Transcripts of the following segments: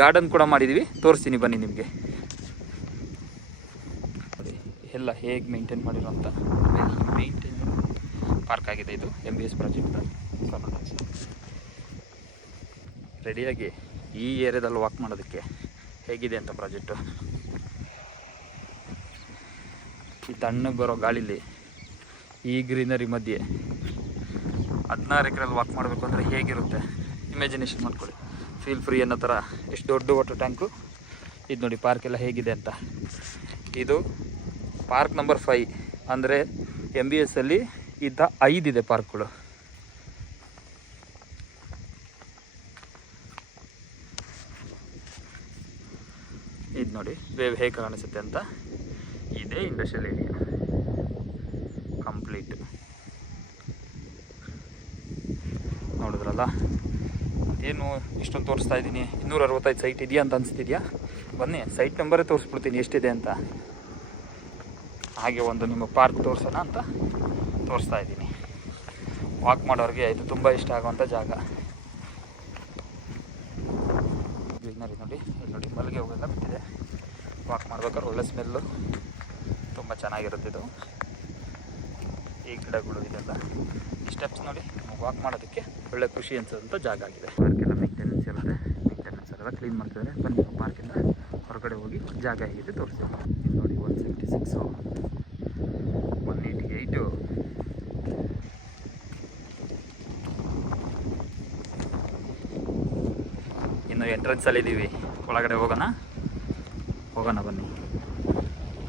Garden ಕೂಡ ಮಾಡಿದ್ದೀವಿ, ತೋರಿಸ್ತೀನಿ ಬನ್ನಿ ನಿಮಗೆ. ಎಲ್ಲ ಹೇಗೆ ಮೇಂಟೈನ್ ಮಾಡಿರೋಂಥ ಮೇಂಟೈನ್ ಪಾರ್ಕ್ ಆಗಿದೆ ಇದು MBS ಪ್ರಾಜೆಕ್ಟ್. ರೆಡಿಯಾಗಿ ಈ ಏರಿಯಾದಲ್ಲಿ ವಾಕ್ ಮಾಡೋದಕ್ಕೆ ಹೇಗಿದೆ ಅಂತ ಪ್ರಾಜೆಕ್ಟು. ಈ ತಣ್ಣಗೆ ಬರೋ ಗಾಳಿಲಿ ಈ ಗ್ರೀನರಿ ಮಧ್ಯೆ 16 ಎಕರೆಯಲ್ಲಿ ವಾಕ್ ಮಾಡಬೇಕು ಅಂದರೆ ಹೇಗಿರುತ್ತೆ ಇಮ್ಯಾಜಿನೇಷನ್ ಮಾಡ್ಕೊಳ್ಳಿ. ಫೀಲ್ ಫ್ರೀ ಅನ್ನೋ ಥರ. ಎಷ್ಟು ದೊಡ್ಡ ವಾಟರ್ ಟ್ಯಾಂಕು ಇದು ನೋಡಿ. ಪಾರ್ಕ್ ಎಲ್ಲ ಹೇಗಿದೆ ಅಂತ. ಇದು ಪಾರ್ಕ್ ನಂಬರ್ 5 ಅಂದರೆ MBS ಅಲ್ಲಿ ಇದ್ದ 5 ಇದೆ ಪಾರ್ಕ್ಗಳು. ಇದು ನೋಡಿ ವೇವ್ ಹೇಗೆ ಕಾಣಿಸುತ್ತೆ ಅಂತ. ಇದೇ ಇಂಡಸ್ಟ್ರಿಯಲ್ ಏರಿಯಾ ಕಂಪ್ಲೀಟ್. ನೋಡಿದ್ರಲ್ಲ, ಏನು ಇಷ್ಟೊಂದು ತೋರಿಸ್ತಾ ಇದ್ದೀನಿ. 265 ಸೈಟ್ ಇದೆಯಾ ಅಂತ ಅನಿಸ್ತಿದ್ಯಾ? ಬನ್ನಿ ಸೈಟ್ ನಂಬರೇ ತೋರಿಸ್ಬಿಡ್ತೀನಿ ಎಷ್ಟಿದೆ ಅಂತ. ಹಾಗೆ ಒಂದು ನಿಮ್ಮ ಪಾರ್ಕ್ ತೋರಿಸೋಣ ಅಂತ ತೋರಿಸ್ತಾ ಇದ್ದೀನಿ. ವಾಕ್ ಮಾಡೋರಿಗೆ ಇದು ತುಂಬ ಇಷ್ಟ ಆಗುವಂಥ ಜಾಗ. ಗ್ರೀನರಿ ನೋಡಿ, ಇಲ್ಲಿ ನೋಡಿ ಮಲ್ಲಿಗೆ ಹೂವೆಲ್ಲ ಬಿಟ್ಟಿದೆ. ವಾಕ್ ಮಾಡ್ಬೇಕಾದ್ರೆ ಒಳ್ಳೆ ಸ್ಮೆಲ್ಲು, ತುಂಬ ಚೆನ್ನಾಗಿರುತ್ತೆ ಇದು. ಈ ಗಿಡಗಳು ಇದೆಲ್ಲ, ಈ ಸ್ಟೆಪ್ಸ್ ನೋಡಿ, ನಮಗೆ ವಾಕ್ ಮಾಡೋದಕ್ಕೆ ಒಳ್ಳೆ ಖುಷಿ ಅನಿಸೋಂಥ ಜಾಗ ಆಗಿದೆ. ಪಾರ್ಕೆಲ್ಲ ಮೇಂಟೆನೆನ್ಸ್ ಇರುತ್ತೆ, ಮೇಂಟೆನೆನ್ಸ್ ಎಲ್ಲ ಕ್ಲೀನ್ ಮಾಡ್ತಿದ್ದಾರೆ. ಬನ್ನಿ ಪಾರ್ಕಿಂದ ಹೊರಗಡೆ ಹೋಗಿ ಜಾಗ ಹೇಗಿದೆ ತೋರಿಸ್ತೀವಿ. ಇದು ನೋಡಿ 176, 188. ಇನ್ನು ಎಂಟ್ರೆನ್ಸಲ್ಲಿದ್ದೀವಿ, ಒಳಗಡೆ ಹೋಗೋಣ ಬನ್ನಿ.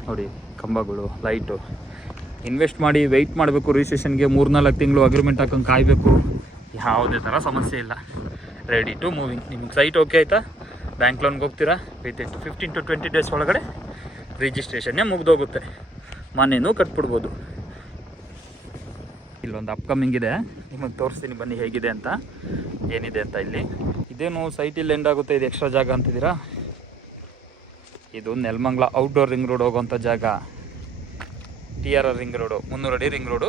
ನೋಡಿ ಕಂಬಗಳು, ಲೈಟು. ಇನ್ವೆಸ್ಟ್ ಮಾಡಿ ವೆಯ್ಟ್ ಮಾಡಬೇಕು. ರಿಜಿಸ್ಟ್ರೇಷನ್ಗೆ 3-4 ತಿಂಗಳು ಅಗ್ರಿಮೆಂಟ್ ಹಾಕೊಂಡು ಕಾಯಬೇಕು. ಯಾವುದೇ ಥರ ಸಮಸ್ಯೆ ಇಲ್ಲ. Ready to moving. ನಿಮ್ಗೆ ಸೈಟ್ ಓಕೆ ಆಯಿತಾ, ಬ್ಯಾಂಕ್ ಲೋನ್ಗೆ ಹೋಗ್ತೀರಾ, ವಿತಿನ್ 15 to 20 ಡೇಸ್ ಒಳಗಡೆ ರಿಜಿಸ್ಟ್ರೇಷನ್ನೇ ಮುಗಿದೋಗುತ್ತೆ. ಮನೇನೂ ಕಟ್ಬಿಡ್ಬೋದು. ಇಲ್ಲೊಂದು ಅಪ್ಕಮಿಂಗ್ ಇದೆ, ನಿಮಗೆ ತೋರಿಸ್ತೀನಿ ಬನ್ನಿ ಹೇಗಿದೆ ಅಂತ, ಏನಿದೆ ಅಂತ. ಇಲ್ಲಿ ಇದೇನು ಸೈಟ್ ಇಲ್ಲಿ ಎಂಡ್ ಆಗುತ್ತೆ, ಇದು ಎಕ್ಸ್ಟ್ರಾ ಜಾಗ ಅಂತಿದ್ದೀರಾ? ಇದು ನೆಲಮಂಗಲ ಔಟ್ಡೋರ್ ರಿಂಗ್ ರೋಡ್ ಹೋಗೋವಂಥ ಜಾಗ. TRR ರಿಂಗ್ ರೋಡು, 300 ಅಡಿ ರಿಂಗ್ ರೋಡು.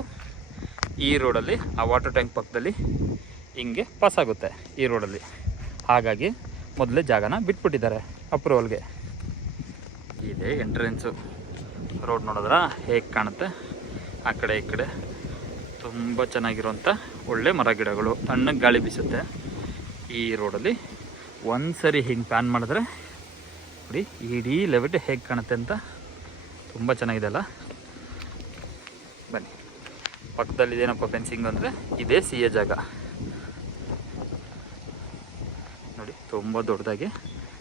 ಈ ರೋಡಲ್ಲಿ ಆ ವಾಟರ್ ಟ್ಯಾಂಕ್ ಪಕ್ಕದಲ್ಲಿ ಹಿಂಗೆ ಪಾಸ್ ಆಗುತ್ತೆ ಈ ರೋಡಲ್ಲಿ. ಹಾಗಾಗಿ ಮೊದಲೇ ಜಾಗನ ಬಿಟ್ಬಿಟ್ಟಿದ್ದಾರೆ ಅಪ್ರೂವಲ್ಗೆ. ಇದೆ ಎಂಟ್ರೆನ್ಸು. ರೋಡ್ ನೋಡಿದ್ರ ಹೇಗೆ ಕಾಣುತ್ತೆ. ಆ ಕಡೆ ಈ ಕಡೆ ತುಂಬ ಚೆನ್ನಾಗಿರುವಂಥ ಒಳ್ಳೆ ಮರ ಗಿಡಗಳು, ತಣ್ಣಗೆ ಗಾಳಿ ಬೀಸುತ್ತೆ. ಈ ರೋಡಲ್ಲಿ ಒಂದು ಸರಿ ಹಿಂಗೆ ಪ್ಯಾನ್ ಮಾಡಿದ್ರೆ ನೋಡಿ ಇಡೀ ಲೆವೆಟ್ ಹೇಗೆ ಕಾಣುತ್ತೆ ಅಂತ. ತುಂಬ ಚೆನ್ನಾಗಿದೆ ಅಲ್ಲ. ಬನ್ನಿ, ಪಕ್ಕದಲ್ಲಿ ಇದೇನಪ್ಪ ಫೆನ್ಸಿಂಗ್ ಅಂದರೆ ಇದೇ CA ಜಾಗ ನೋಡಿ, ತುಂಬ ದೊಡ್ಡದಾಗಿ